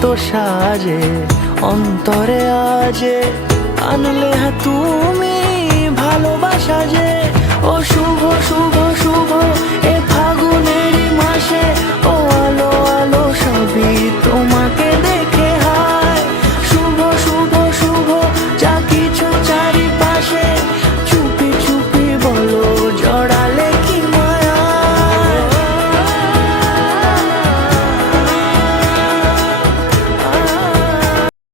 কত সাজে অন্তরে আজে আনলে তুমি ভালোবাসা যে ও শুভ শুভ